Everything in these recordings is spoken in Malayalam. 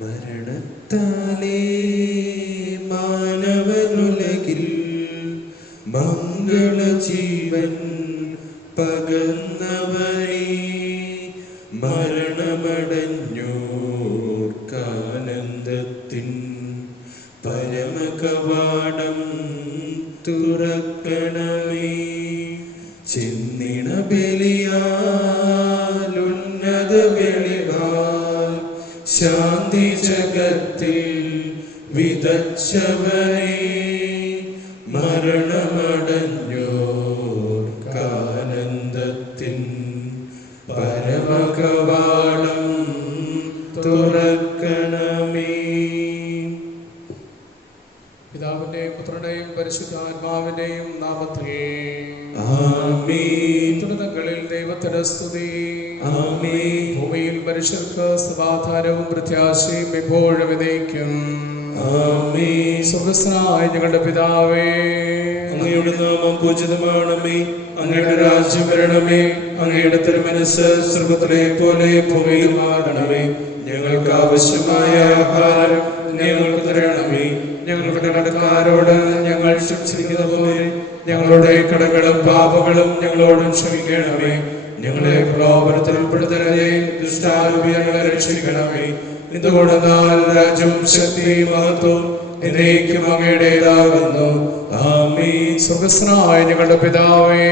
മരണത്താലേ മാനവനുലകിൽ മംഗളജീവൻ പകർന്നവനേ, മരണമടഞ്ഞോർക്കാനന്ദത്തിൻ പരമകവാടം തുറക്കണമേ. ചെന്നിണ ബലിയാലുന്നത വെളിവാൽ ശാന്തി ജഗത്തിൽ വിതച്ചവനേ, മരണമടഞ്ഞോർക്കാനന്ദത്തിൻ പരമകവാടം തുറക്കണമേ. പിതാവിന്റെയും പുത്രന്റെയും പരിശുദ്ധാത്മാവിന്റെയും നാമത്തിൽ ആമേൻ. ഉന്നതങ്ങളിൽ ദൈവത്തിന് സ്തുതി. ആമേൻ. ഭൂമിയിൽ മനുഷ്യർക്ക് സമാധാനവും പ്രത്യാശയും എപ്പോഴും എന്നേക്കും. ആമേൻ. സ്വർഗ്ഗസ്ഥനായ ഞങ്ങളുടെ പിതാവേ, അങ്ങയുടെ നാമം പൂജിതമാണമേ. അങ്ങയുടെ രാജ്യം വരണമേ. അങ്ങയുടെ തിരുമനസ്സ് സ്വർഗ്ഗത്തിലെ പോലെ ഭൂമിയിലുമാകണമേ. ഞങ്ങൾക്ക് ആവശ്യമായ ആഹാരം ഞങ്ങൾക്ക് തരണമേ. ഞങ്ങളുടെ കടക്കാരോട് ഞങ്ങൾ ക്ഷമിച്ചിരിക്കുന്ന പോലെ ഞങ്ങളുടെ കടകളും പാപങ്ങളും ഞങ്ങളോടും ക്ഷമിക്കണമേ. ഞങ്ങളെ പ്രലോഭനത്തിൽ ഉൾപ്പെടുത്തരുതേ, ദുഷ്ടാരൂപി ഞങ്ങളെ രക്ഷിക്കണമേ. എന്തുകൊണ്ടെന്നാൽ രാജ്യവും ശക്തിയും മഹത്വവും എന്നേക്കും അങ്ങയുടേതാകുന്നു. ആമേൻ. സ്വർഗ്ഗസ്ഥനായ ഞങ്ങളുടെ പിതാവേ,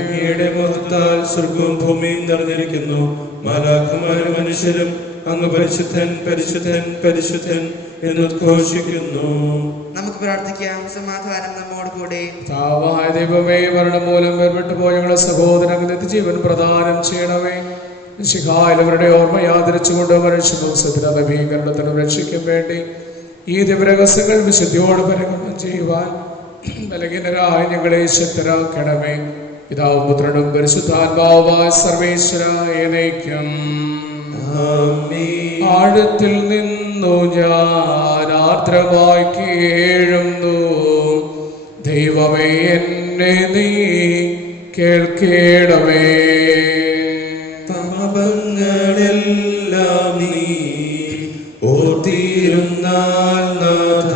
അങ്ങയുടെ മഹത്താൽ സ്വർഗവും ഭൂമിയും നിറഞ്ഞിരിക്കുന്നു. മാലാഖമാരും മനുഷ്യരും അങ്ങ് പരിശുദ്ധൻ പരിശുദ്ധൻ പരിശുദ്ധൻ എന്നുദ്ഘോഷിക്കുന്നു. നമുക്ക് പ്രാർത്ഥിക്കാം. സമാധാനം നമ്മോട് കൂടെ. പിതാവായ ദൈവമേ, മരണം മൂലം വേർപെട്ടു പോയ ഞങ്ങളുടെ സഹോദരങ്ങൾക്ക് നിത്യജീവൻ പ്രദാനം ചെയ്യണമേ. ശിഖായവരുടെ ഓർമ്മ യാദരിച്ചുകൊണ്ട് മനുഷ്യവംശത്തിന് നവീകരണത്തിനും രക്ഷയ്ക്കും വേണ്ടി ഈ ദിവരഹസ്യങ്ങൾ വിശുദ്ധിയോട് പരിഗണനം ചെയ്യുവാൻ ബലഹീനരായ ഞങ്ങളെ ശക്തരാക്കണമേ. പിതാവും പുത്രനും പരിശുദ്ധാത്മാവുമായ സർവേശ്വരായ എന്നേക്കും. ആഴത്തിൽ നിന്നു ഞാൻ ആർദ്രമായി കേഴുന്നു. ദൈവമേ, എന്നെ നീ കേൾക്കേണമേ. പാപങ്ങളെല്ലാം നീ ഓർത്തിരുന്നാൽ നാഥ,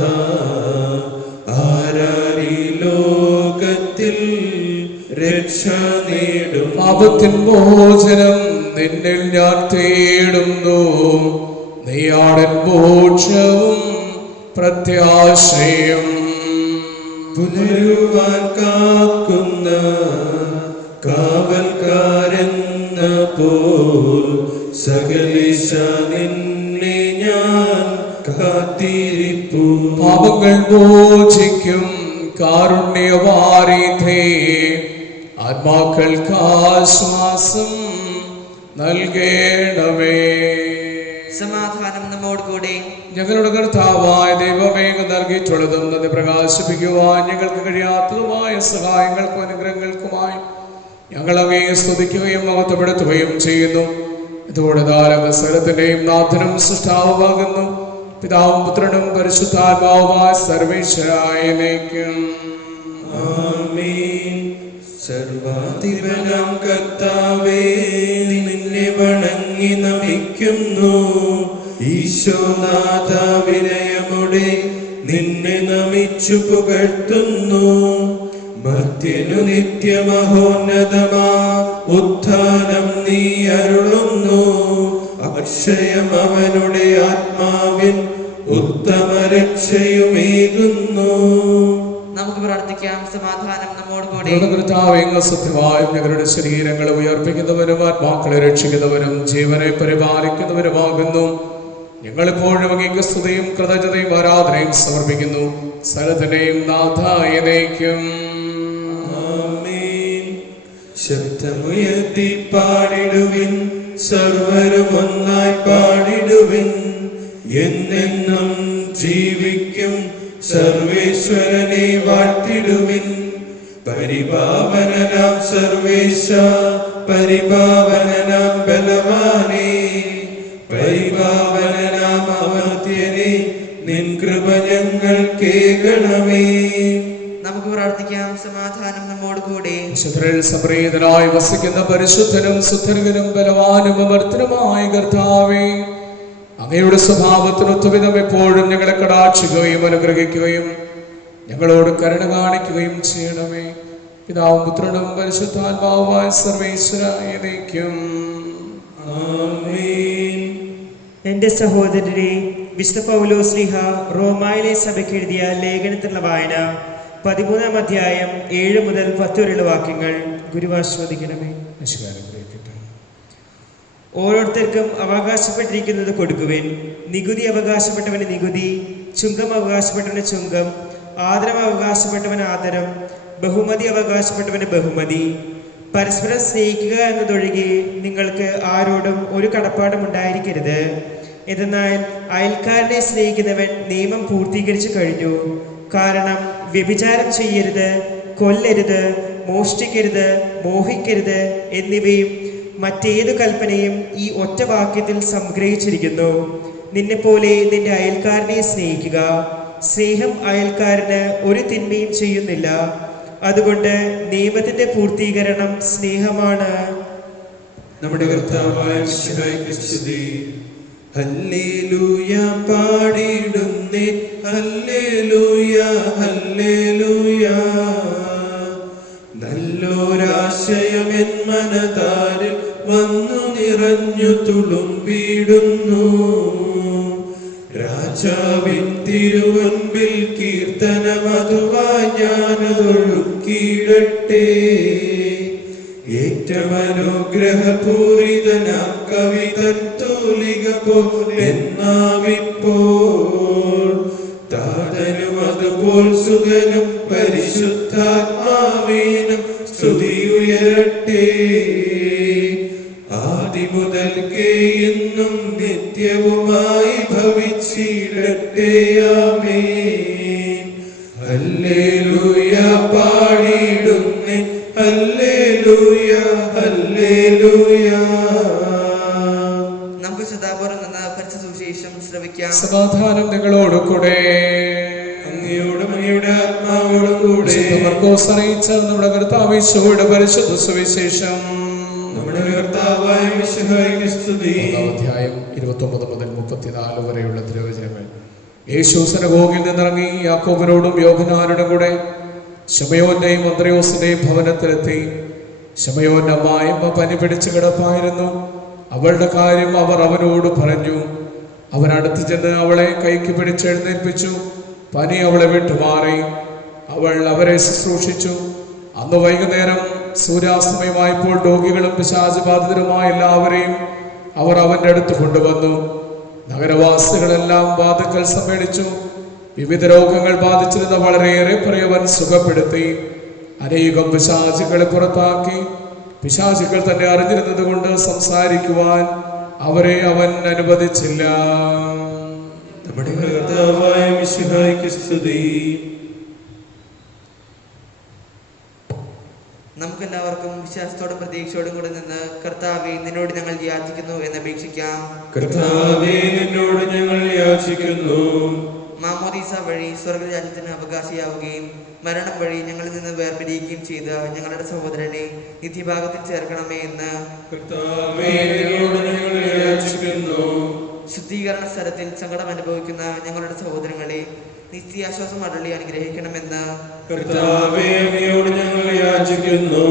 ആരാരി ലോകത്തിൽ രക്ഷ നേടും. പാപത്തിൻ മോചനം നിന്നിൽ ഞാൻ തേടുന്നു. നീയാടൻ മോക്ഷവും പ്രത്യാശയും. പുലരുവാൻ കാക്കുന്ന കാവൽക്കാരെന്ന പോൽ സകലേശ നിന്നെ ഞാൻ കാത്തിരിപ്പു. പാപങ്ങൾ മോചിക്കും കാരുണ്യവാരിധേ, ആത്മാക്കൾക്ക് ആശ്വാസം നൽകേണമേ. സമാധാനം നമ്മോട് കൂടെ. ഞങ്ങളുടെ കർത്താവായ ദൈവമേ, നൽകിയിട്ടുള്ളതും നന്ദി പ്രകാശിപ്പിക്കുവാൻ ഞങ്ങൾക്ക് കഴിയാത്തതുമായ സഹായങ്ങൾക്കും അനുഗ്രഹങ്ങൾക്കുമായി ഞങ്ങൾ അങ്ങയെ സ്തുതിക്കുകയും മഹത്വപ്പെടുത്തുകയും ചെയ്യുന്നു. ഇതോടെ ധാരാളത്തിന്റെയും നാഥനും സൃഷ്ടാവുമാകുന്നു. പിതാവും പുത്രനും പരിശുദ്ധാത്മാവുമായ സർവേശ്വരായ എന്നേക്കും. ആമേൻ. സർവാധിപനാം കർത്താവേ, നിന്നെ വണങ്ങി നമിക്കുന്നു. ഈശോനാഥ, വിനയമുടെ നിന്നെ നമിച്ചു പുകഴ്ത്തുന്നു. മർത്യനു നിത്യമഹോന്നതമാ ഉത്ഥാനം നീ അരുളുന്നു. അക്ഷയം അവനുടെ ആത്മാവിൻ ഉത്തമ രക്ഷയുമേകുന്നു. നമുക്ക് പ്രാർത്ഥിക്കാം. സമാധാനം നമ്മോട് കൂടെ. കർത്താവേ, അങ്ങ് സത്യമായും ഞങ്ങളുടെ ശരീരങ്ങളെ ഉയർപ്പിക്കുന്നവരും ആത്മാക്കളെ രക്ഷിക്കുന്നവരും ജീവനെ പരിപാലിക്കുന്നവരുമാകുന്നു. ഞങ്ങളെപ്പോഴും അങ്ങേക്ക് സ്തുതിയും കൃതജ്ഞതയും ആരാധനയും സമർപ്പിക്കുന്നു. സകലത്തിന്റെയും നാഥായ എന്നേക്കും. ആമേൻ. ശബ്ദമുയർത്തി പാടിടുവിൻ, സർവരും ഒന്നായി പാടിടുവിൻ. എന്നെന്നും ജീവിക്കും സർവേശ്വരനെ വാഴ്ത്തിടുവിൻ. പരിപാവനനാം സർവേശ, പരിപാവനനാം ബലവാനേ, പരിപാവനനാം അമർത്യനേ, നിൻ കൃപ ഞങ്ങൾ കേൾക്കണമേ. നമുക്ക് പ്രാർത്ഥിക്കാം. സമാധാനം നമ്മോട് കൂടെ. സംപ്രീതനായി വസിക്കുന്ന പരിശുദ്ധനും സുധർഗനും ബലവാനും അമർത്തനുമായ കർത്താവേ, അങ്ങയുടെ സ്വഭാവത്തിനൊത്തുവിധം എപ്പോഴും ഞങ്ങളെ കടാക്ഷിക്കുകയും അനുഗ്രഹിക്കുകയും ഞങ്ങളോട് കരുണ കാണിക്കുകയും ചെയ്യണമേ. പിതാവും പുത്രനും പരിശുദ്ധാത്മാവുമായ സർവേശ്വര എന്നേക്കും ആമേൻ. എന്റെ സഹോദരരെ, വിശുദ്ധ പൗലോസ് ശ്ലീഹ റോമായിലെ സഭയ്ക്ക് എഴുതിയ ലേഖനത്തിലുള്ള വായന 13-ാം അധ്യായം 7 മുതൽ 10 വരെയുള്ള വാക്യങ്ങൾ ഗുരുവാശ്വദിക്കണമേ. ഓരോരുത്തർക്കും അവകാശപ്പെട്ടിരിക്കുന്നത് കൊടുക്കുവിൻ. നികുതി അവകാശപ്പെട്ടവന് നികുതി, ചുങ്കം അവകാശപ്പെട്ടവന് ചുങ്കം, ആദരം അവകാശപ്പെട്ടവന് ആദരം, ബഹുമതി അവകാശപ്പെട്ടവന് ബഹുമതി. പരസ്പരം സ്നേഹിക്കുക എന്നതൊഴികെ നിങ്ങൾക്ക് ആരോടും ഒരു കടപ്പാടും ഉണ്ടായിരിക്കരുത്. എന്നാൽ അയൽക്കാരനെ സ്നേഹിക്കുന്നവൻ നിയമം പൂർത്തീകരിച്ചു കഴിഞ്ഞു. കാരണം വ്യഭിചാരം ചെയ്യരുത്, കൊല്ലരുത്, മോഷ്ടിക്കരുത്, മോഹിക്കരുത് എന്നിവയും മറ്റേതു കൽപ്പനയും ഈ ഒറ്റ വാക്യത്തിൽ സംഗ്രഹിച്ചിരിക്കുന്നു. നിന്നെപ്പോലെ നിന്റെ അയൽക്കാരനെ സ്നേഹിക്കുക. സ്നേഹം അയൽക്കാരന് ഒരു തിന്മയും ചെയ്യുന്നില്ല. അതുകൊണ്ട് നിയമത്തിന്റെ പൂർത്തീകരണം സ്നേഹമാണ്. നമ്മുടെ കർത്താവായ മിശിഹായ്ക്ക് സ്തുതി. ഹല്ലേലൂയ പാടിടുന്നേ, ഹല്ലേലൂയ ഹല്ലേലൂയ. നല്ലൊരാശയമെൻ മനതാരിൽ വന്നു നിറഞ്ഞു തുളുമ്പിടുന്നു. രാജാവിൻ തിരുവൻപിൽ കീർത്തനമതുവായി ഞാനതൊഴുക്കിയിടട്ടെ. ഏറ്റമനുഗ്രഹപൂരിതനാം കവിതൻ തൂലിക പോലെന്നാവിപ്പോൾ താതനും അതുപോൽ സുഖനും പരിശുദ്ധാത്മാവീനും സ്തുതിയുയരട്ടെ. ആദിമുതൽക്കേ ഇന്നും നിത്യവുമായി ഭവിച്ചിടട്ടെ. ആമേൻ. ഹല്ലേലൂയ പാടിടുന്നേ, ഹല്ലേലൂയ ഹല്ലേലൂയ. നമുക്ക് സദാപൂർവം നിന്ന് പരിശുദ്ധ സുവിശേഷം ശ്രവിക്കാം. സമാധാനം നിങ്ങളോട് കൂടെ. അങ്ങയോടും അങ്ങയുടെ ആത്മാവോടും കൂടെ. മർക്കോസ് അറിയിച്ച നമ്മുടെ കർത്താവ് യേശുവിന്റെ പരിശുദ്ധ സുവിശേഷം. നമ്മുടെ കർത്താവായ മിശിഹായ്ക്ക് സ്തുതി. അധ്യായം 29 മുതൽ 34 വരെയുള്ള തിരുവചനങ്ങൾ. യേശു സിനഗോഗിൽ നിന്നിറങ്ങി യാക്കോബിനോടും യോഹന്നാനോടും കൂടെ ശമയോന്റെയും അന്ത്രയോസിന്റെയും ഭവനത്തിലെത്തി. ശമയോന്റെ അമ്മായിയമ്മ പനി പിടിച്ച് കിടപ്പായിരുന്നു. അവളുടെ കാര്യം അവർ അവനോട് പറഞ്ഞു. അവൻ അടുത്ത് ചെന്ന് അവളെ കൈക്ക് പിടിച്ചെഴുന്നേൽപ്പിച്ചു. പനി അവളെ വിട്ടുമാറി. അവൾ അവരെ ശുശ്രൂഷിച്ചു. അന്ന് വൈകുന്നേരം സൂര്യാസ്തമയമായപ്പോൾ രോഗികളും പിശാചബാധിതരുമായ എല്ലാവരെയും അവർ അവന്റെ അടുത്ത് കൊണ്ടുവന്നു. നഗരവാസികളെല്ലാം വാതിൽക്കൽ സമ്മേളിച്ചു. വിവിധ രോഗങ്ങൾ ബാധിച്ചിരുന്ന വളരെയേറെ അവൻ സുഖപ്പെടുത്തി. അനേകം പിശാചുക്കളെ പുറത്താക്കി. പിശാചുക്കൾ തന്നെ അറിഞ്ഞിരുന്നത് കൊണ്ട് സംസാരിക്കുവാൻ അവരെ അവൻ അനുവദിച്ചില്ല. നമ്മുടെ കർത്താവായ മിശിഹായ്ക്ക് സ്തുതി. നമുക്കെല്ലാവർക്കും വിശ്വാസത്തോടും പ്രതീക്ഷയോടും കൂടെ നിന്ന് കർത്താവേ, നിന്നോട് ഞങ്ങൾ യാചിക്കുന്നു എന്ന് അപേക്ഷിക്കാം. കർത്താവേ, നിന്നോട് ഞങ്ങൾ യാചിക്കുന്നു. മാമോദീസ വഴി സ്വർഗരാജ്യത്തിന് അവകാശിയാവുകയും മരണം വഴി ഞങ്ങളിൽ നിന്ന് വേർപിരിയുകയും ചെയ്ത ഞങ്ങളുടെ സഹോദരനെ നിധിഭാഗത്തിൽ ചേർക്കണമേ എന്ന് കർത്താവേ, നിന്നോട് ഞങ്ങൾ യാചിക്കുന്നു. ശുദ്ധീകരണ സ്ഥലത്തിൽ സങ്കടം അനുഭവിക്കുന്ന ഞങ്ങളുടെ സഹോദരങ്ങളെ നിത്യാശ്വാസം അരുളി അനുഗ്രഹിക്കണമെന്ന് കർത്താവേ, അങ്ങയോട് ഞങ്ങൾ യാചിക്കുന്നു.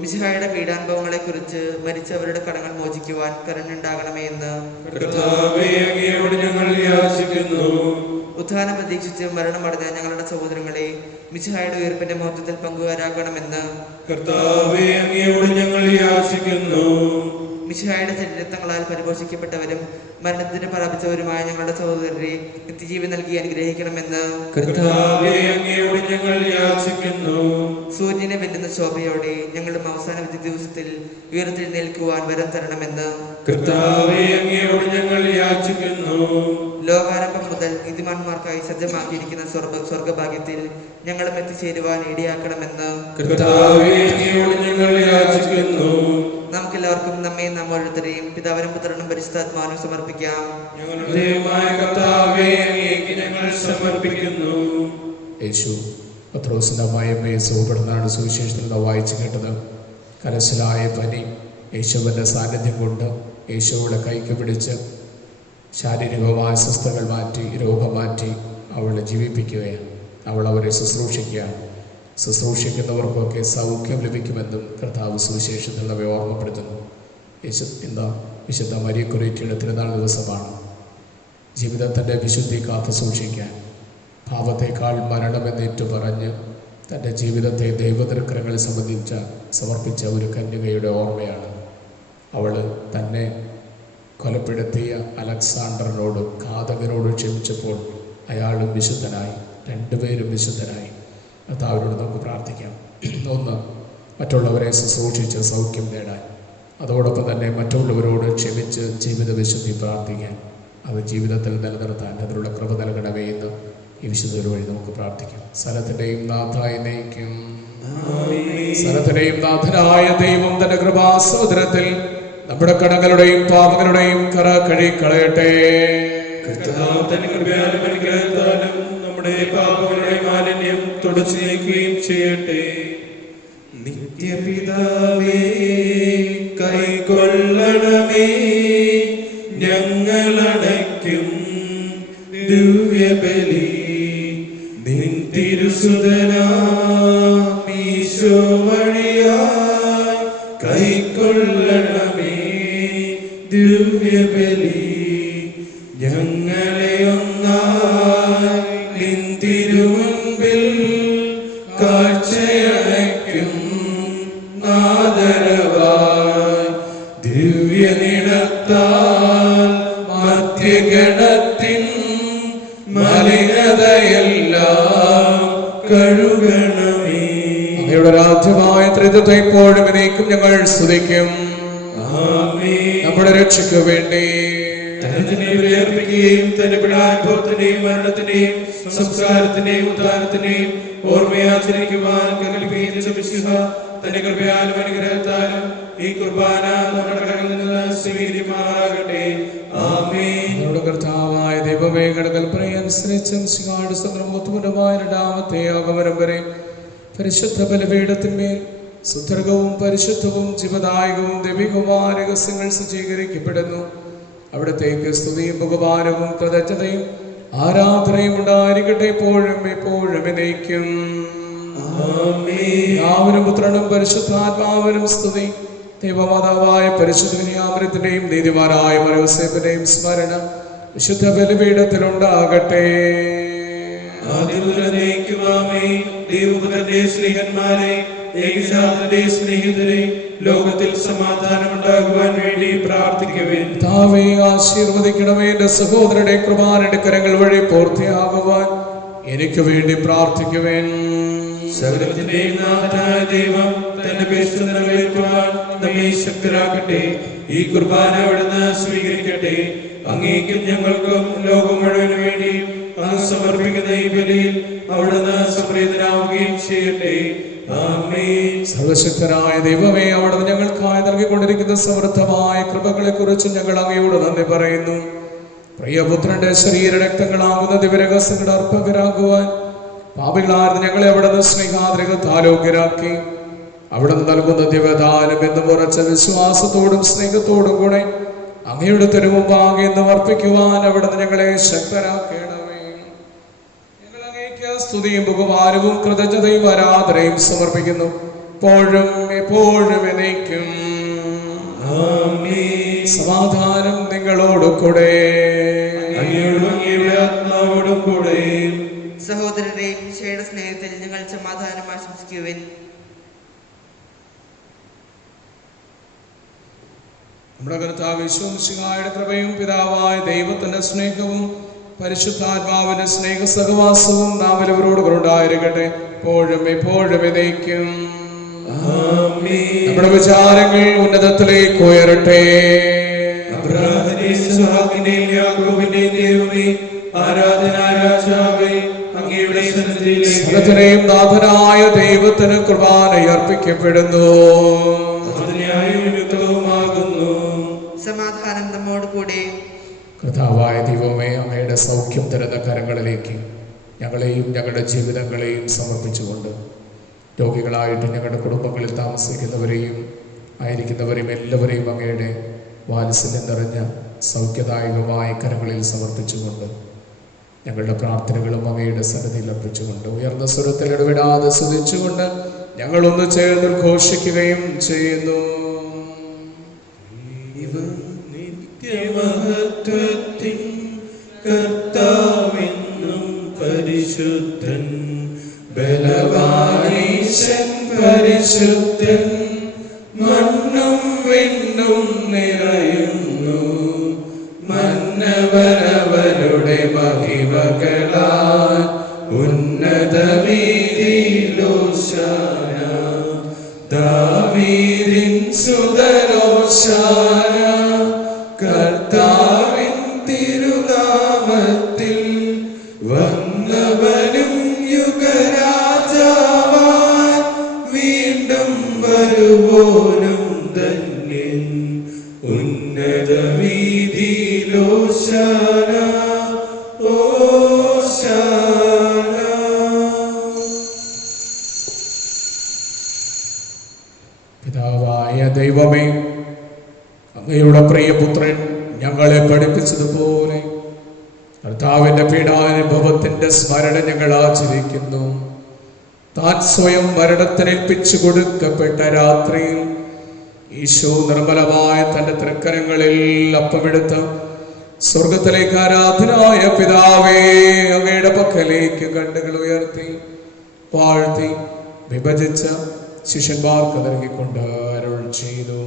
മിശിഹായുടെ പീഡാനുഭവങ്ങളെ കുറിച്ച് മരിച്ചവരുടെ കടങ്ങൾ മോചിക്കുവാൻ കരുണയുണ്ടാകണമേ എന്ന് കർത്താവേ, അങ്ങയോട് ഞങ്ങൾ യാചിക്കുന്നു. ഉത്ഥാനം പ്രതീക്ഷിച്ച് മരണമടഞ്ഞ ഞങ്ങളുടെ സഹോദരങ്ങളെ മിശിഹായുടെ ഉയർപ്പിന്റെ മഹത്വത്തിൽ പങ്കുവരാക്കണമെന്ന് കർത്താവേ, അങ്ങയോട് ഞങ്ങൾ യാചിക്കുന്നു. മിശിഹായുടെ ചരിത്രങ്ങളാൽ പരിപോഷിക്കപ്പെട്ടവരും മരണത്തിന് പ്രാപിച്ചവരുമായ ഞങ്ങളുടെ സഹോദരരെ നിത്യജീവൻ നൽകി അനുഗ്രഹിക്കണമെന്ന് കർത്താവേ, അങ്ങയോട് ഞങ്ങൾ യാചിക്കുന്നു. സൂര്യനെ വെല്ലുന്ന ശോഭയോടെ ഞങ്ങളുടെ അവസാന വിധി ദിവസത്തിൽ ഉയർത്തെഴുന്നേൽക്കുവാൻ വരം തരണമെന്ന് കർത്താവേ, അങ്ങയോട് ഞങ്ങൾ യാചിക്കുന്നു. ലോകാരംഭം മുതൽ നീതിമാന്മാർക്കായി സജ്ജമാക്കിയിരിക്കുന്ന സ്വർഗഭാഗ്യത്തിൽ ഞങ്ങളും എത്തിച്ചേരുവാൻ ഇടയാക്കണമെന്ന് കർത്താവേ, അങ്ങയോട് ഞങ്ങൾ യാചിക്കുന്നു. നമുക്കെല്ലാവർക്കും നമ്മെ നാം ഓരോരുത്തരെയും പിതാവിനും പുത്രനും പരിശുദ്ധാത്മാവിനും സമർപ്പിക്കാം. ഞങ്ങളുടെ ദൈവമായ കർത്താവേ, അങ്ങേക്ക് ഞങ്ങൾ സമർപ്പിക്കുന്നു. യേശു പത്രോസിന്റെ അമ്മായിയമ്മയെ സുഖപ്പെടുന്നതാണ് സുവിശേഷത്തിൽ നിന്ന് വായിച്ചു കേട്ടത്. കലശലായ പനി യേശുവിൻ്റെ സാന്നിധ്യം കൊണ്ട് യേശുവിടെ കൈക്ക് പിടിച്ച് ശാരീരികമായ അസ്വസ്ഥതകൾ മാറ്റി, രോഗം മാറ്റി അവളെ ജീവിപ്പിക്കുകയാണ്. അവൾ അവരെ ശുശ്രൂഷിക്കുകയാണ്. ശുശ്രൂഷിക്കുന്നവർക്കൊക്കെ സൗഖ്യം ലഭിക്കുമെന്നും കർത്താവ് സുവിശേഷത്തിൽ നമ്മെ ഓർമ്മപ്പെടുത്തുന്നു. ഇന്ന് വിശുദ്ധ മരിയക്കുരീറ്റിയുടെ തിരുനാൾ ദിവസമാണ്. ജീവിതത്തിൻ്റെ വിശുദ്ധി കാത്തു സൂക്ഷിക്കാൻ പാപത്തേക്കാൾ മരണമെന്നേറ്റു പറഞ്ഞ് തൻ്റെ ജീവിതത്തെ ദൈവതിരുക്കരങ്ങളിൽ സമർപ്പിച്ച ഒരു കന്യകയുടെ ഓർമ്മയാണ്. അവൾ തന്നെ കൊലപ്പെടുത്തിയ അലക്സാണ്ടറിനോട്, ഘാതകനോട് ക്ഷമിച്ചപ്പോൾ അയാളും വിശുദ്ധനായി, രണ്ടുപേരും വിശുദ്ധനായി. കർത്താവിനോട് നമുക്ക് പ്രാർത്ഥിക്കാം. ഒന്ന്, മറ്റുള്ളവരെ ശുശ്രൂഷിച്ച് സൗഖ്യം നേടാൻ, അതോടൊപ്പം തന്നെ മറ്റുള്ളവരോട് ക്ഷമിച്ച് ജീവിത വിശുദ്ധി പ്രാർത്ഥിക്കാൻ, അത് ജീവിതത്തിൽ നിലനിർത്താൻ അതിനുള്ള കൃപ നൽകണമേ എന്ന് ഈ വിശുദ്ധ വഴി നമുക്ക് പ്രാർത്ഥിക്കാം. സ്ഥലത്തിൻ്റെയും നാഥായ നയിക്കും, സ്ഥലത്തിൻ്റെയും നാഥനായ ദൈവം തന്റെ കൃപാസമുദ്രത്തിൽ നമ്മുടെ കടങ്ങളുടെയും പാപങ്ങളുടെയും കറ കഴുകിക്കളയട്ടെ. നമ്മുടെ പാപങ്ങളുടെ മാലിന്യം തുടച്ചു നീക്കുകയും ചെയ്യട്ടെ. നിത്യപിതാവേ, കൈക്കൊള്ളണമേ ഞങ്ങളടയ്ക്കും ദിവ്യബലി. നിൻ തിരുസുതനാമീശോ വഴിയായി കൈക്കൊള്ളണമേ ദിവ്യബലി. ഞങ്ങളെ ഒന്നായി നിൻ തിരുമുൻപിൽ കാഴ്ചയടയ്ക്കും നാദരവായി. ദിവ്യനിടത്താൽ മധ്യഗണത്തിൻ മലിനതയെല്ലാം കഴുകണമേ. അങ്ങയുടെ രാജ്യമായ ത്രിത്വത്തെ ഇപ്പോഴും എന്നേക്കും ഞങ്ങൾ സ്തുതിക്കും. നമ്മുടെ രക്ഷയ്ക്ക് വേണ്ടി ുകയും തന്റെ പിടാനുഭവത്തിന്റെയും മരണത്തിന്റെയും സംസ്കാരത്തിന്റെയും ഉദ്ധാനത്തിന്റെയും ഓർമ്മയാചരിക്കുവാൻ തന്റെ കൃപയാലും അനുഗ്രഹത്താലും ഈ കുർബാന നമ്മുടെ കടകളിൽ നിന്ന് സ്വീകരിക്കുമാറാകട്ടെ. ആമേൻ. കർത്താവായ ദൈവമേ, കൽപ്പനയനുസരിച്ചും സമൂഹത്തുമായ രണ്ടാമത്തെ ആഗമനം വരെ പരിശുദ്ധ ബലിപീഠത്തിന്മേൽ സുദീർഘവും പരിശുദ്ധവും ജീവദായകവും ദൈവികവുമായ രഹസ്യങ്ങൾ സജ്ജീകരിക്കപ്പെടുന്നു. അവിടത്തേക്ക് സ്തുതിയും ബഹുമാനവും കൃതജ്ഞതയും ആരാധനയും ഉണ്ടായിരിക്കട്ടെ എപ്പോഴും എപ്പോഴും എന്നേക്കും. പിതാവിനും പുത്രനും പരിശുദ്ധാത്മാവിനും സ്തുതി. ദൈവമാതാവായ പരിശുദ്ധ കന്യാമറിയത്തിന്റെയും നീതിമാനായ യോസേഫിന്റെയും സ്മരണ വിശുദ്ധ ബലിപീഠത്തിലുണ്ടാകട്ടെ. ദൈവപുത്രന്റെ സ്നേഹന്മാരെ, ഏകജാതന്റെ സ്നേഹിതരെ, ലോകത്തിൽ സമാധാനം ഉണ്ടാകുവാൻ വേണ്ടി പ്രാർത്ഥിക്കുവേൻ. കർത്താവേ, ആശീർവദിക്കണമേ. എന്റെ സഹോദരന്റെ കൃപാനയുടെ കരങ്ങൾ വഴി പൂർത്തിയാകുവാൻ എനിക്ക് വേണ്ടി പ്രാർത്ഥിക്കുവേൻ. സകലത്തിന്റെയും നാഥനായ ദൈവം തന്റെ പേശ നിറവേറ്റുവാൻ നമ്മെ ശക്തരാക്കട്ടെ. ഈ കുർബാന അവിടുന്ന് സ്വീകരിക്കട്ടെ. അങ്ങേക്കും ഞങ്ങൾക്കും ലോകം മുഴുവനും വേണ്ടി അങ്ങ് സമർപ്പിക്കുന്ന ഈ ബലിയിൽ അവിടുന്ന് സംപ്രീതനാവുകയും ചെയ്യട്ടെ. ആമേൻ. സർവശക്തനായ ദൈവമേ, അവിടുന്ന് ഞങ്ങൾക്കായി നൽകിക്കൊണ്ടിരിക്കുന്ന സമൃദ്ധമായ കൃപകളെ കുറിച്ച് ഞങ്ങൾ അങ്ങയോട് നന്ദി പറയുന്നു. പ്രിയപുത്രന്റെ ശരീരരക്തങ്ങളാകുന്ന ദിവരഹസ്യങ്ങളുടെ അർപ്പകരാകുവാൻ പാപികളാർന്ന് ഞങ്ങളെ അവിടുന്ന് സ്നേഹാദ്രകത്താലോഗ്യരാക്കി. അവിടുന്ന് നൽകുന്ന ദിവദാനം എന്നും ഉറച്ച വിശ്വാസത്തോടും സ്നേഹത്തോടും കൂടെ അങ്ങയുടെ തിരുമുമ്പാകെ എന്നും അർപ്പിക്കുവാൻ അവിടുന്ന് ഞങ്ങളെ ശക്തരാക്കണമേ. ഞങ്ങൾ അങ്ങേക്ക് സ്തുതിയും ബഹുമാനവും കൃതജ്ഞതയും ആരാധനയും സമർപ്പിക്കുന്നു, എപ്പോഴും എപ്പോഴും എന്നേക്കും. സമാധാനം നിങ്ങളോട് കൂടെ. ആത്മാവോടും കൂടെ. സഹോദരരെ, ഈശോയുടെ സ്നേഹത്തിൽ ഞങ്ങൾ സമാധാനം ആശംസിക്കുവിൻ. നമ്മുടെ കർത്താവ് യേശുമിശിഹായുടെ കൃപയും പിതാവായ ദൈവത്തിന്റെ സ്നേഹവും പരിശുദ്ധാത്മാവിന്റെ സ്നേഹ സഹവാസവും നാം എല്ലാവരോടും ഉണ്ടായിരിക്കട്ടെ, എപ്പോഴും എപ്പോഴും എന്നേക്കും. നമ്മുടെ വിചാരങ്ങൾ ഉന്നതത്തിലേക്ക് ഉയരട്ടെ. സകലത്തിനെയും നാഥനായ ദൈവത്തിന് കുർബാന അർപ്പിക്കപ്പെടുന്നു. സമാധാനം നമ്മോട് കൂടെ. കർത്താവായ ദൈവമേ, അങ്ങയുടെ സൗഖ്യം തരുന്ന കരങ്ങളിലേക്ക് ഞങ്ങളെയും ഞങ്ങളുടെ ജീവിതങ്ങളെയും സമർപ്പിച്ചുകൊണ്ട് രോഗികളായിട്ട് ഞങ്ങളുടെ കുടുംബങ്ങളിൽ താമസിക്കുന്നവരെയും ആയിരിക്കുന്നവരെയും എല്ലാവരെയും അങ്ങയുടെ വാത്സല്യം നിറഞ്ഞ സൗഖ്യദായകമായ കരങ്ങളിൽ സമർപ്പിച്ചുകൊണ്ട് ഞങ്ങളുടെ പ്രാർത്ഥനകളും അങ്ങയുടെ സന്നിധിയിൽ അർപ്പിച്ചുകൊണ്ട് ഉയർന്ന സ്വരത്തിൽ ഇടപെടാതെ സ്തുതിച്ചുകൊണ്ട് ഞങ്ങളൊന്ന് ചേർന്ന് ഘോഷിക്കുകയും ചെയ്യുന്നു. നിത്യമഹത്വത്തിൻ കർത്താവെന്നും പരിശുദ്ധൻ, ബലവാനീശൻ പരിശുദ്ധൻ, മണ്ണും വിണ്ണും നിറയുന്നു മന്നവനവരുടെ മഹിമകളാൽ. ഉന്നത വീതിയിലോശാന, ദാവീദിൻ സുതരോശാന. കർത്താവിൻ തിരുനാമത്തിൽ വന്നവനും യുഗരാജാവാൻ, വീണ്ടും വരുവോനും ധന്യൻ. ഉന്നത വീതിയിലോശാന, ഓശാന. പിതാവായ ദൈവമേ, അങ്ങയുടെ പ്രിയപുത്രൻ ഞങ്ങളെ പഠിപ്പിച്ചതുപോലെ കർത്താവിന്റെ പീഡാനുഭവത്തിന്റെ സ്മരണ ഞങ്ങൾ ആചരിക്കുന്നു. താൻ സ്വയം മരണത്തിനേൽപ്പിച്ചു കൊടുക്കപ്പെട്ട രാത്രിയിൽ ഈശോ നിർമ്മലമായ തന്റെ തൃക്കരങ്ങളിൽ അപ്പമെടുത്ത് സ്വർഗത്തിലേക്ക് ആരാധനായ പിതാവേ അങ്ങയുടെ പക്കലേക്ക് കണ്ണുകൾ ഉയർത്തി വാഴ്ത്തി വിഭജിച്ച ശിഷ്യന്മാർക്ക് നൽകിക്കൊണ്ട് അരുൾ ചെയ്തു,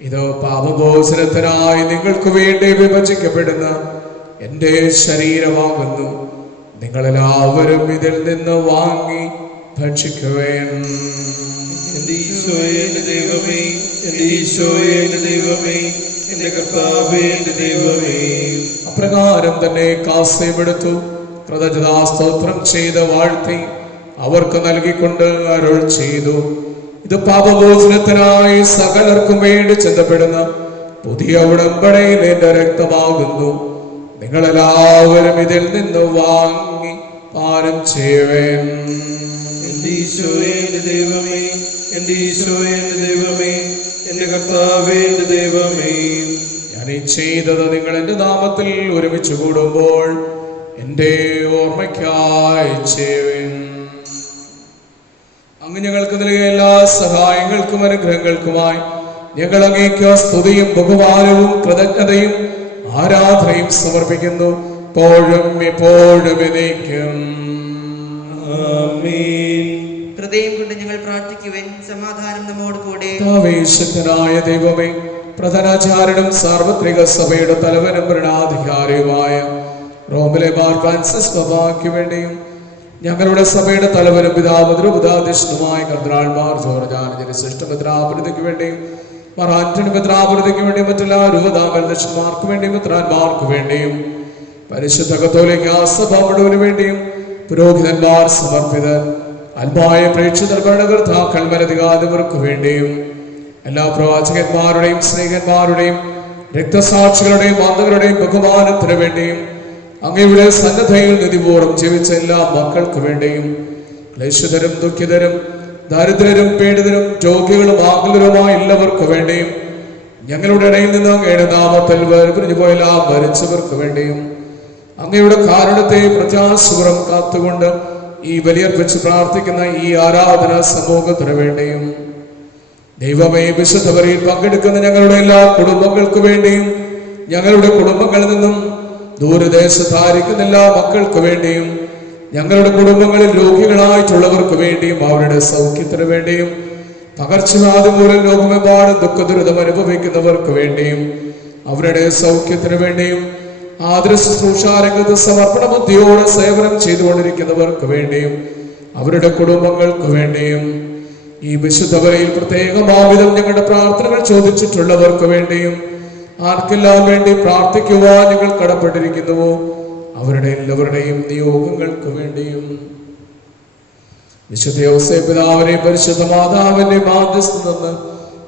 ഇത് പാപമോചനത്തിനായി നിങ്ങൾക്ക് വേണ്ടി വിഭജിക്കപ്പെടുന്ന എൻ്റെ ശരീരമാകുന്നു. നിങ്ങളെല്ലാവരും ഇതിൽ നിന്ന് വാങ്ങി ഭക്ഷിക്കുവേൻ. എന്റെ ഈശോയെ എന്റെ ദൈവമേ, എന്റെ ഈശോയെ എന്റെ ദൈവമേ, എന്റെ കർത്താവേ എന്റെ ദൈവമേ. അപ്രകാരം തന്നെ കാസയുമെടുത്തു കൃതജ്ഞതാസ്തോത്രം ചെയ്ത് വാഴ്ത്തി അവർക്ക് നൽകിക്കൊണ്ട് അരുൾ ചെയ്തു, ഇത് പാപമോചനത്തിനായി സകലർക്കും വേണ്ടി ചിന്തപ്പെടുന്ന പുതിയ ഉടമ്പടിയിൽ എന്റെ രക്തമാകുന്നു. നിങ്ങളെല്ലാവരും ഇതിൽ നിന്ന് വാങ്ങി പാനം ചെയ്യുവേൻ. എന്റെ ഈശോയെ എന്റെ ദൈവമേ, എന്റെ ഈശോയെ എന്റെ ദൈവമേ, എന്റെ കർത്താവേ എന്റെ ദൈവമേ. ഞാൻ ഈ ചെയ്തത് നിങ്ങൾ എന്റെ നാമത്തിൽ ഒരുമിച്ച് കൂടുമ്പോൾ എന്റെ ഓർമ്മയ്ക്കായി ചെയ്യുവേൻ. അങ്ങ് ഞങ്ങൾക്ക് നൽകിയ എല്ലാ സഹായങ്ങൾക്കും അനുഗ്രഹങ്ങൾക്കുമായി ഞങ്ങൾ അങ്ങേക്ക് സ്തുതിയും ബഹുമാനവും കൃതജ്ഞതയും ആരാധനയും സമർപ്പിക്കുന്നു, എപ്പോഴും എപ്പോഴും എന്നേക്കും. ആമേൻ. ഹൃദയം കൊണ്ട് ഞങ്ങൾ പ്രാർത്ഥിക്കുവാൻ, സമാധാനം നമ്മോട് കൂടെ. ശക്തനായ ദൈവമേ, പ്രധാനാചാര്യനും സാർവത്രിക സഭയുടെ തലവനും ഭരണാധികാരിയുമായ റോമിലെ മാർ ഫ്രാൻസിസ് പാപ്പായ്ക്ക് വേണ്ടിയും ഞങ്ങളുടെ സഭയുടെ തലവനും പിതാമതിരും ഉപദാധ്യക്ഷനുമായ കർദിനാൾമാർ ജോർജ് ആനന്ദിന്റെ ശ്രേഷ്ഠമിത്രാപുരതയ്ക്ക് വേണ്ടിയും മാർ ആന്റണി മിത്രാപുരതയ്ക്ക് വേണ്ടിയും മറ്റെല്ലാ രൂപതാമലക്ഷന്മാർക്ക് വേണ്ടിയും മിത്രാന്മാർക്ക് വേണ്ടിയും പരിശുദ്ധ കത്തോലിക്ക സഭ മുഴുവന് വേണ്ടിയും പുരോഹിതന്മാർ സമർപ്പിതർ അൽമായ പ്രേക്ഷിതർ ഭരണകർത്താക്കൾ മരധികാരികൾക്ക് വേണ്ടിയും എല്ലാ പ്രവാചകന്മാരുടെയും സ്നേഹന്മാരുടെയും രക്തസാക്ഷികളുടെയും മാതകളുടെയും ബഹുമാനത്തിന് വേണ്ടിയും അങ്ങയുടെ സന്നദ്ധയിൽ നിധിപൂർവ്വം ജീവിച്ച എല്ലാ മക്കൾക്ക് വേണ്ടിയും ക്ലേശിതരും ദുഃഖിതരും ദരിദ്രരും പീഡിതരും രോഗികളും ആകുലരുമായ എല്ലാവർക്ക് വേണ്ടിയും ഞങ്ങളുടെ ഇടയിൽ നിന്ന് അങ്ങയുടെ നാമത്തിൽ വേർപിരിഞ്ഞു പോയ എല്ലാ മരിച്ചവർക്ക് വേണ്ടിയും അങ്ങയുടെ കാരുണ്യത്തെ പ്രത്യാശപുരം കാത്തുകൊണ്ട് ഈ ബലിയർപ്പിച്ച് പ്രാർത്ഥിക്കുന്ന ഈ ആരാധന സമൂഹത്തിന് വേണ്ടിയും ദൈവമേ, വിശുദ്ധ ബലിയിൽ പങ്കെടുക്കുന്ന ഞങ്ങളുടെ എല്ലാ കുടുംബങ്ങൾക്ക് വേണ്ടിയും ഞങ്ങളുടെ കുടുംബങ്ങളിൽ നിന്നും ദൂരദേശത്തായിരിക്കുന്ന എല്ലാ മക്കൾക്ക് വേണ്ടിയും ഞങ്ങളുടെ കുടുംബങ്ങളിൽ രോഗികളായിട്ടുള്ളവർക്ക് വേണ്ടിയും അവരുടെ സൗഖ്യത്തിന് വേണ്ടിയും പകർച്ചവ്യാധി മൂലം ലോകമെമ്പാടും ദുഃഖദുരിതം അനുഭവിക്കുന്നവർക്ക് വേണ്ടിയും അവരുടെ സൗഖ്യത്തിന് വേണ്ടിയും ആദര ശുശ്രൂഷാരംഗത്ത് സമർപ്പണ ബുദ്ധിയോടെ സേവനം ചെയ്തുകൊണ്ടിരിക്കുന്നവർക്ക് വേണ്ടിയും അവരുടെ കുടുംബങ്ങൾക്ക് വേണ്ടിയും ഈ വിശുദ്ധ ബലിയിൽ പ്രത്യേകമാവിധം ഞങ്ങളുടെ പ്രാർത്ഥനകൾ ചോദിച്ചിട്ടുള്ളവർക്ക് വേണ്ടിയും ആർക്കെല്ലാം വേണ്ടി പ്രാർത്ഥിക്കുവാൻ ഞങ്ങൾ കടപ്പെട്ടിരിക്കുന്നുവോ അവരുടെ എല്ലാവരുടെയും നിയോഗങ്ങൾക്ക് വേണ്ടിയും വിശുദ്ധ യോസേപ്പ് പിതാവിനെയും പരിശുദ്ധ മാതാവിന്റെ മാധ്യസ്ഥ നിന്ന്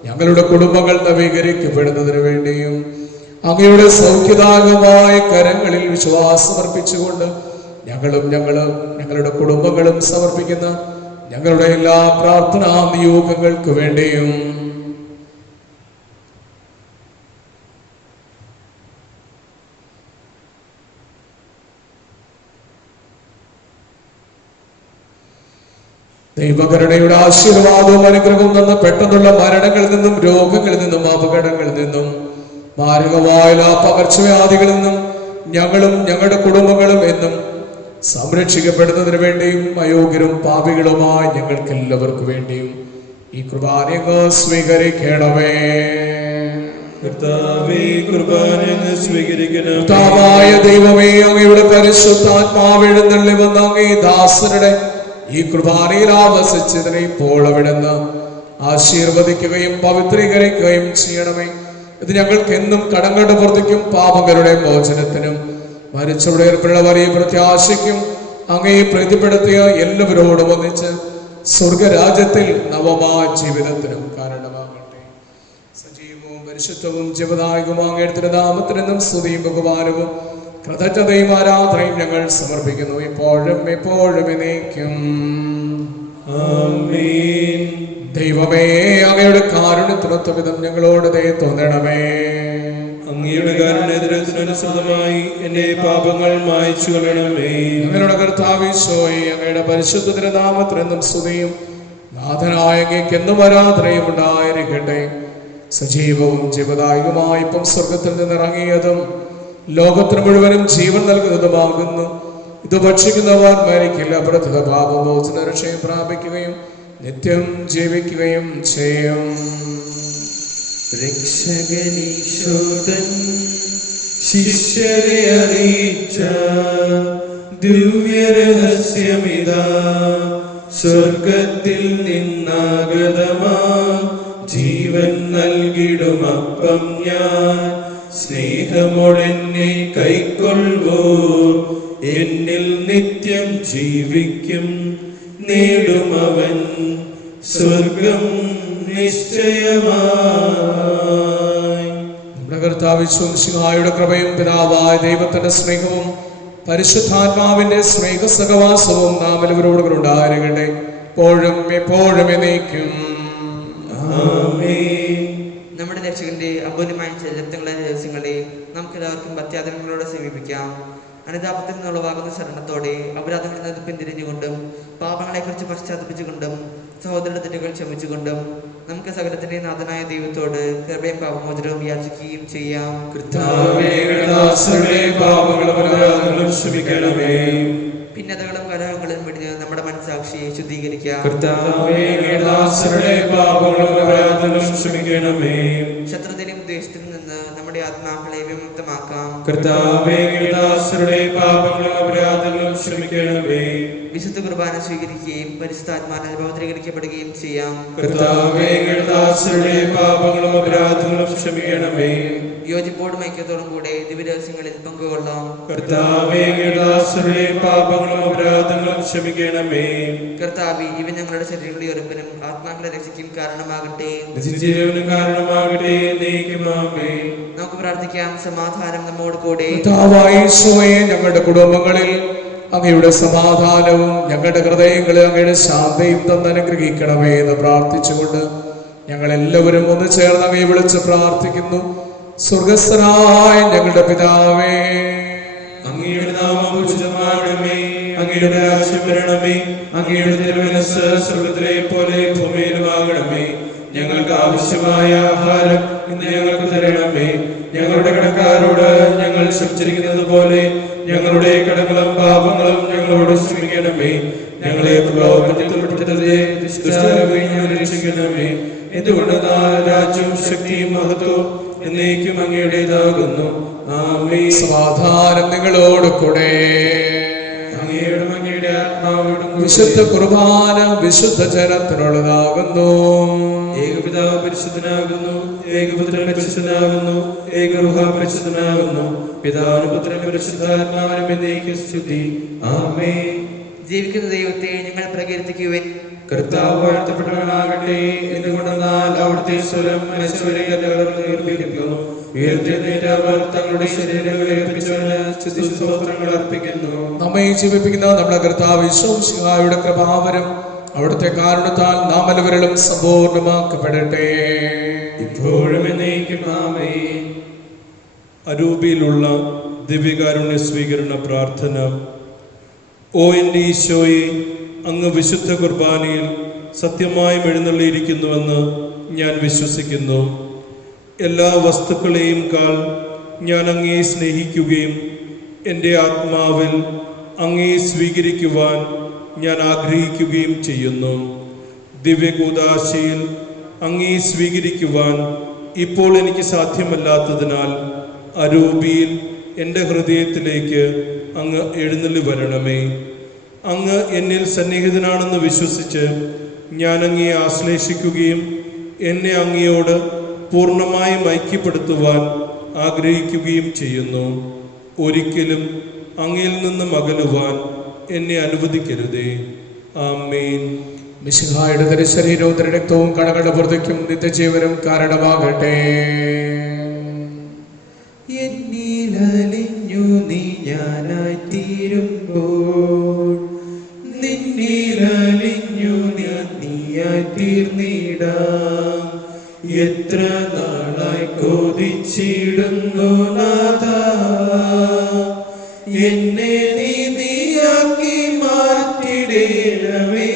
ഞങ്ങളുടെ കുടുംബങ്ങൾ നവീകരിക്കപ്പെടുന്നതിന് വേണ്ടിയും അങ്ങയുടെ സൗഖ്യദായകമായ കരങ്ങളിൽ വിശ്വാസം അർപ്പിച്ചുകൊണ്ട് ഞങ്ങളുടെ കുടുംബങ്ങളും സമർപ്പിക്കുന്ന ഞങ്ങളുടെ എല്ലാ പ്രാർത്ഥനാ നിയോഗങ്ങൾക്ക് വേണ്ടിയും ദൈവകരുണയുടെ ആശീർവാദവും അനുഗ്രഹവും തന്ന പെട്ടെന്നുള്ള മരണങ്ങളിൽ നിന്നും രോഗങ്ങളിൽ നിന്നും അപകടങ്ങളിൽ നിന്നും മാരകമായ പകർച്ചവ്യാധികളിൽ നിന്നും ഞങ്ങളും ഞങ്ങളുടെ കുടുംബങ്ങളും എന്നും സംരക്ഷിക്കപ്പെടുന്നതിന് വേണ്ടിയും അയോഗ്യരും പാപികളുമായ ഞങ്ങൾക്ക് എല്ലാവർക്കും വേണ്ടിയും ഈ കുർബാനയെ സ്വീകരിക്കണമേ. കർത്താവേ, കുർബാന സ്വീകരിക്കണം. കർത്താവായ ദൈവമേ, അങ്ങയുടെ പരിശുദ്ധാത്മാവ് എഴുന്നള്ളി വന്ന അങ്ങേ ദാസരുടെ ഈ കുർബാനയിൽ ആവസിച്ചതിനെ ഇപ്പോൾ അവിടുന്ന് ആശീർവദിക്കുകയും പവിത്രീകരിക്കുകയും ചെയ്യണമേ. ഇത് ഞങ്ങൾക്ക് എന്നും കടങ്ങളുടെ പുറത്തേക്കും പാപങ്ങളുടെ മോചനത്തിനും മരിച്ചവരുടെ ഏർപ്പെടുന്ന വലിയ പ്രത്യാശയ്ക്കും അങ്ങേ പ്രീതിപ്പെടുത്തിയ എല്ലാവരോടും ഒന്നിച്ച് സ്വർഗരാജ്യത്തിൽ നവമായ ജീവിതത്തിനും കാരണമാകട്ടെ. സജീവവും പരിശുദ്ധവും ജീവദായകവും അങ്ങയുടെ നാമത്തിനും സ്തുതിയും ബഹുമാനവും കൃതജ്ഞതയും ആരാധനയും ഞങ്ങൾ സമർപ്പിക്കുന്നു, ഇപ്പോഴും എപ്പോഴും എന്നേക്കും. ആമേൻ. ദൈവമേ, അങ്ങയുടെ കാരുണ്യത്തിനൊത്ത വിധം ഞങ്ങളോട് ദയ തോന്നണമേ. അങ്ങയുടെ കാരുണ്യത്തിനനുസൃതമായി എന്റെ പാപങ്ങൾ മായ്ച്ചു കളയണമേ. ഞങ്ങളുടെ കർത്താവീശോയെ, അങ്ങയുടെ പരിശുദ്ധ തിരുനാമത്തിനെന്നും സ്തുതിയും നാഥനായ അങ്ങേക്ക് എന്നും ആരാധനയും ഉണ്ടായിരിക്കട്ടെ. സജീവവും ജീവദായകവുമായി ഇപ്പം സ്വർഗത്തിൽ നിന്നിറങ്ങിയതും ലോകത്തിന് മുഴുവനും ജീവൻ നൽകുന്നതുമാകുന്നു. ഇത് ഭക്ഷിക്കുന്നവർ മരിക്കില്ല, പ്രഥിത പാപമോചന രക്ഷയും പ്രാപിക്കുകയും നിത്യം ജീവിക്കുകയും ചെയ്യും. രക്ഷകനീശോതൻ ശിഷ്യരെ അറിയിച്ച ദിവ്യരഹസ്യമിതാ, സ്വർഗത്തിൽ നിന്നാഗതമാ ജീവൻ നൽകിടുമപ്പം ഞാൻ. സ്നേഹമോടെന്നെ കൈക്കൊള്ളുവോ എന്നിൽ നിത്യം ജീവിക്കും, നേടുമവൻ സ്വർഗം നിശ്ചയമായി. നമ്മുടെ കർത്താവ് യേശുമിശിഹായുടെ കൃപയും പിതാവായ ദൈവത്തിന്റെ സ്നേഹവും പരിശുദ്ധാത്മാവിന്റെ സ്നേഹ സഹവാസവും നാം എല്ലാവരോടും ഉണ്ടായിരിക്കട്ടെ, എപ്പോഴും എപ്പോഴും എന്നേക്കും. ആമേൻ. നമ്മുടെ രക്ഷകന്റെ അപൂർവമായ ചരിത്രങ്ങളെ രഹസ്യങ്ങളെ നമുക്ക് എല്ലാവർക്കും ഭക്ത്യാദരങ്ങളോടെ സമീപിക്കാം. അനുതാപത്തിൽ നിന്നുള്ളവാകുന്ന ശരണത്തോടെ അപരാധങ്ങളിൽ നിന്ന് പിന്തിരിഞ്ഞുകൊണ്ടും പാപങ്ങളെക്കുറിച്ച് പശ്ചാത്തപിച്ചുകൊണ്ടും സഹോദരന്റെ തെറ്റുകൾ ക്ഷമിച്ചുകൊണ്ടും നമുക്ക് സകലത്തിന്റെ നാഥനായ ദൈവത്തോട് കൃപയും പാപമോചനവും യാചിക്കുകയും ചെയ്യാം. കർത്താവേ, ദാസരുടെ പാപങ്ങളും അപരാധങ്ങളും ക്ഷമിക്കണമേ. ഭിന്നതകളും കലഹങ്ങളും വെടിഞ്ഞ് നമ്മുടെ മനസ്സാക്ഷിയെ ശുദ്ധീകരിക്കാം. കർത്താവേ, ദാസരുടെ പാപങ്ങളും അപരാധങ്ങളും ക്ഷമിക്കണമേ. ശത്രുതയിലും ദ്വേഷത്തിലും നിന്ന് നമ്മുടെ ആത്മാക്കളെ വിമുക്തമാക്കാം. കർത്താവേ, ദാസരുടെ പാപങ്ങളും അപരാധങ്ങളും ക്ഷമിക്കണമേ. വിശുദ്ധ കുർബാന സ്വീകരിക്കുകയും പരിശുദ്ധാത്മാവിനാൽ പവിത്രീകരിക്കപ്പെടുകയും ചെയ്യാം. കർത്താവേ, ദാസരുടെ പാപങ്ങളും അപരാധങ്ങളും ക്ഷമിക്കണമേ. യോജിപ്പോടും ഐക്യത്തോടും കൂടെ ദിവ്യരഹസ്യങ്ങളിൽ പങ്കുകൊള്ളാം. കർത്താവേ, ദാസരുടെ പാപങ്ങളും അപരാധങ്ങളും ക്ഷമിക്കണമേ. കർത്താവേ, ഇവ ഞങ്ങളുടെ ശരീരങ്ങളുടെ ഉറപ്പിനും ആത്മാക്കളെ രക്ഷയ്ക്കും കാരണമാകട്ടെ. നിത്യജീവനും കാരണമാകട്ടെ. ആമേൻ. നമുക്ക് പ്രാർത്ഥിക്കാം. സമാധാനം നമ്മോട് കൂടെ. കർത്താവായ യേശുവേ, ഞങ്ങളുടെ കുടുംബങ്ങളിൽ അങ്ങയുടെ സമാധാനവും ഞങ്ങളുടെ ഹൃദയങ്ങളിൽ അങ്ങയുടെ ശാന്തിയും തന്ന് അനുഗ്രഹിക്കണമേ എന്ന് പ്രാർത്ഥിച്ചുകൊണ്ട് ഞങ്ങൾ എല്ലാവരും ഒന്ന് ചേർന്ന് അങ്ങയെ വിളിച്ച് പ്രാർത്ഥിക്കുന്നു. സ്വർഗസ്ഥനായ ഞങ്ങളുടെ പിതാവേ, അങ്ങയുടെ നാമം പൂജിതമാകണമേ. അങ്ങയുടെ രാജ്യം വരണമേ. അങ്ങയുടെ തിരുമനസ്സ് സ്വർഗ്ഗത്തിലെ പോലെ ഭൂമിയിലുമാകണമേ. ഞങ്ങൾക്ക് ആവശ്യമായ ആഹാരം ഇന്ന് ഞങ്ങൾക്ക് തരണമേ. ഞങ്ങളുടെ കടക്കാരോട് ഞങ്ങൾ ക്ഷമിച്ചിരിക്കുന്നത് പോലെ ഞങ്ങളുടെ കടങ്ങളും പാപങ്ങളും ഞങ്ങളോട് ക്ഷമിക്കണമേ. ഞങ്ങളെ പ്രലോഭനത്തിൽ ഉൾപ്പെടുത്തരുതേ, ദുഷ്ടാരൂപിയിൽ ഞങ്ങളെ രക്ഷിക്കണമേ. എന്തുകൊണ്ടെന്നാൽ രാജ്യവും ശക്തിയും മഹത്വവും എന്നേക്കും അങ്ങയുടേതാകുന്നു. ആമേൻ. സമാധാനം നിങ്ങളോട് കൂടെ. അങ്ങയുടെ ആത്മാവോടും കൂടെ. വിശുദ്ധ കുർബാന വിശുദ്ധ ജനത്തിനുള്ളതാകുന്നു. ഏകപിതാവ് പരിശുദ്ധനാകുന്നു, ഏകപുത്രൻ പരിശുദ്ധനാകുന്നു, ഏകരൂഹ പരിശുദ്ധനാകുന്നു. പിതാവിനും പുത്രനും പരിശുദ്ധാത്മാവിനും എന്നേക്കും സ്തുതി. ആമേൻ. ജീവിക്കുന്ന ദൈവത്തെ ഞങ്ങൾ പ്രകീർത്തിക്കുവിൻ. കർത്താവ് വാഴ്ത്തപ്പെട്ടവനാകട്ടെ. എന്തുകൊണ്ടെന്നാൽ അവിടുത്തെ സ്വരം ഉയർത്തിയെഴുന്നേറ്റവർ തങ്ങളുടെ ശരീരങ്ങളെ അർപ്പിച്ചവന് സ്തുതിസ്തോത്രങ്ങൾ അർപ്പിക്കുന്നു. നമ്മെ ജീവിപ്പിക്കുന്ന നമ്മുടെ കർത്താവ് യേശുമിശിഹായുടെ കൃപാവരം അവിടുത്തെ കാരുണ്യത്താൽ നാം എല്ലാവരിലും സമ്പൂർണ്ണമാക്കപ്പെടട്ടെ, ഇപ്പോഴും എന്നേക്കും. ആമേൻ. അരൂപിയിലുള്ള ദിവ്യകാരുണ്യ സ്വീകരണ പ്രാർത്ഥന. ഓ എൻ്റെ ഈശോയെ, അങ്ങ് വിശുദ്ധ കുർബാനയിൽ സത്യമായും എഴുന്നള്ളിയിരിക്കുന്നുവെന്ന് ഞാൻ വിശ്വസിക്കുന്നു. എല്ലാ വസ്തുക്കളെയും കാൾ ഞാൻ അങ്ങയെ സ്നേഹിക്കുകയും എൻ്റെ ആത്മാവിൽ അങ്ങയെ സ്വീകരിക്കുവാൻ ഞാൻ ആഗ്രഹിക്കുകയും ചെയ്യുന്നു. ദിവ്യകൂദാശയിൽ അങ്ങയെ സ്വീകരിക്കുവാൻ ഇപ്പോൾ എനിക്ക് സാധ്യമല്ലാത്തതിനാൽ അരൂപിയിൽ എൻ്റെ ഹൃദയത്തിലേക്ക് അങ്ങ് എഴുന്നള്ളി വരണമേ. അങ്ങ് എന്നിൽ സന്നിഹിതനാണെന്ന് വിശ്വസിച്ച് ഞാൻ അങ്ങയെ ആശ്ലേഷിക്കുകയും എന്നെ അങ്ങയോട് പൂർണ്ണമായും ഐക്യപ്പെടുത്തുവാൻ ആഗ്രഹിക്കുകയും ചെയ്യുന്നു. ഒരിക്കലും അങ്ങയിൽ നിന്നും അകലുവാൻ എന്നെ അനുവദിക്കരുതേ. ആമേൻ. മിശിഹായുടെ തിരുശരീരവും തിരുരക്തവും കടകളുടെ പുറത്തേക്കും നിത്യജീവനും കാരണമാകട്ടെ. എന്നിലലിഞ്ഞു നീ ഞാനായി തീരുമ്പോൾ, നിന്നിലലിഞ്ഞു നീയായി തീർന്നിടാം. എത്ര നാളായി കൊതിച്ചിടുന്നു നാഥാ, എന്നെ നീയാക്കി മാറ്റിടേണമേ.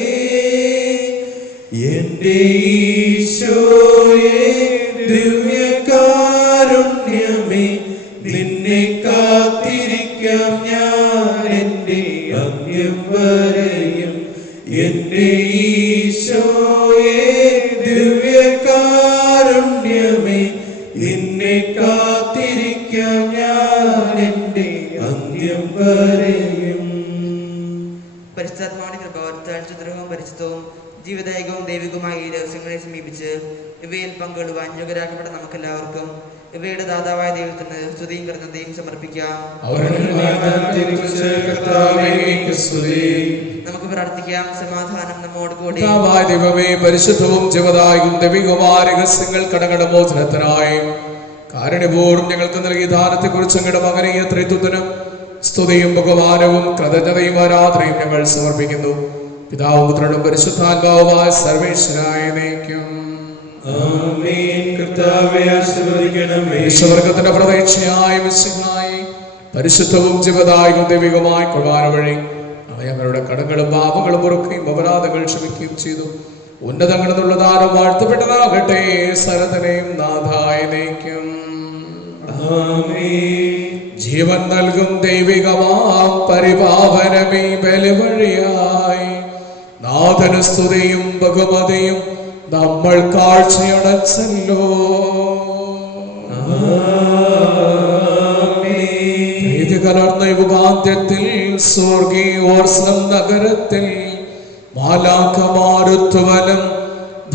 എന്റെ ഈശോയെ ദിവ്യകാരുണ്യമേ, നിന്നെ കാത്തിരിക്കാം ഞാൻ എൻ്റെ അന്ത്യം വരെയും. എന്റെ ഈശോയെ ദിവ്യകാരുണ്യമേ, നിന്നെ കാത്തിരിക്കാം ഞാൻ എൻ്റെ അന്ത്യം വരെയും. പരിശുദ്ധാത്മാവിന്റെ കൃപാവരത്താൽ ചതുരവും പരിശുദ്ധവും ജീവദായകവും ദൈവികവുമായ ഈ രഹസ്യങ്ങളെ സമീപിച്ച് ഇവയിൽ പങ്കുകൊള്ളുവാൻ യോഗ്യരാക്കപ്പെട്ട നമുക്കെല്ലാവർക്കും ഇവയുടെ ദാതാവായ ദൈവത്തിന് സ്തുതിയും കൃതജ്ഞതയും സമർപ്പിക്കാം. നമുക്ക് പ്രാർത്ഥിക്കാം. സമാധാനം നമ്മോട് കൂടി. ദൈവമേ, പരിശുദ്ധവും ജീവദായകവും ദൈവികവുമായ രഹസ്യങ്ങൾ കടങ്ങളുടെ മോചനത്തിനായി കാരുണ്യപൂർവ്വം ഞങ്ങൾക്ക് നൽകിയ ദാനത്തെ കുറിച്ച് അങ്ങയുടെ മകനീയ ത്രിത്വത്തിനും സ്തുതിയും ബഹുമാനവും കൃതജ്ഞതയും ആരാധനയും ഞങ്ങൾ സമർപ്പിക്കുന്നു. പിതാവും പുത്രനും പരിശുദ്ധാത്മാവുമായ സർവേശ്വരായ നയിക്കും. ഈശ്വരത്തിന്റെ പ്രതീക്ഷയായ മിശിഹായി പരിശുദ്ധവും ജീവദായകവും ദൈവികവുമായ കുർബാന വഴി ഞങ്ങളുടെ കടങ്ങളും പാപങ്ങളും പൊറുക്കുകയും അപരാധങ്ങൾ ക്ഷമിക്കുകയും ചെയ്തു. ഉന്നതങ്ങളിൽ നിന്നുള്ള ദാനം വാഴ്ത്തപ്പെട്ടതാകട്ടെ. സരതനെയും നാഥായ നയിക്കും. ജീവൻ നൽകും ദൈവികമാം പരിപാവനമേ ബലിവഴിയായി നാഥന സ്തുതിയും ബഹുമതിയും നമ്മൾ കാഴ്ചയടച്ചല്ലോ. പ്രീതി കലർന്ന യുഗാന്ത്യത്തിൽ സ്വർഗീയോർസ്ലം നഗരത്തിൽ മാലാഖമാരുത്വലം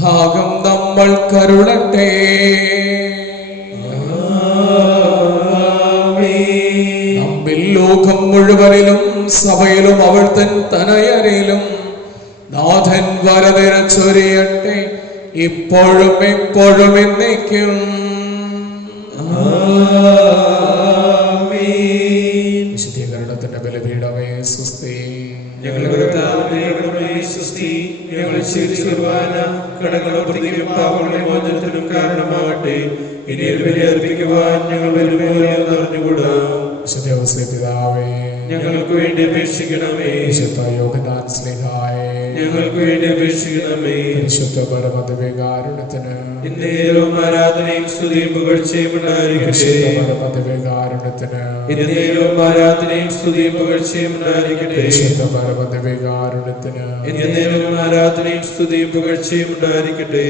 ഭാഗം നമ്മൾ കരുളട്ടെ. നമ്മിൽ ലോകം മുഴുവനിലും സഭയിലും അവൾ തൻ തനയരിലും നാഥൻ വരനിര ചൊരിയട്ടെ, ഇപ്പോഴും എപ്പോഴും എന്നേക്കും. വിശുദ്ധീകരണത്തിന്റെ ബലിപീഠമേ സ്വസ്തി. മോചനത്തിനും കാരണമാകട്ടെ. ഇനി ബലിയർപ്പിക്കുവാൻ ഞങ്ങൾ അറിഞ്ഞുകൂടാ. പിതാവേ, ഞങ്ങൾക്ക് വേണ്ടി അപേക്ഷിക്കണമേ. വിശുദ്ധ യോഹന്നാൻ സ്ലീഹായേ, ഞങ്ങൾക്ക് വേണ്ടി അപേക്ഷിക്കണമേ. പരിശുദ്ധ പരമദിവ്യകാരുണ്യത്തിന് എന്നേരവും ആരാധനയും സ്തുതിയും പുകഴ്ചയും ഉണ്ടായിരിക്കട്ടെ. പരമദിവ്യകാരുണ്യത്തിന് എന്നേരവും ആരാധനയും സ്തുതിയും പുകഴ്ചയും ഉണ്ടായിരിക്കട്ടെ. പരമദിവ്യകാരുണ്യത്തിന് എന്നേരവും ആരാധനയും സ്തുതിയും പുകഴ്ചയും ഉണ്ടായിരിക്കട്ടെ.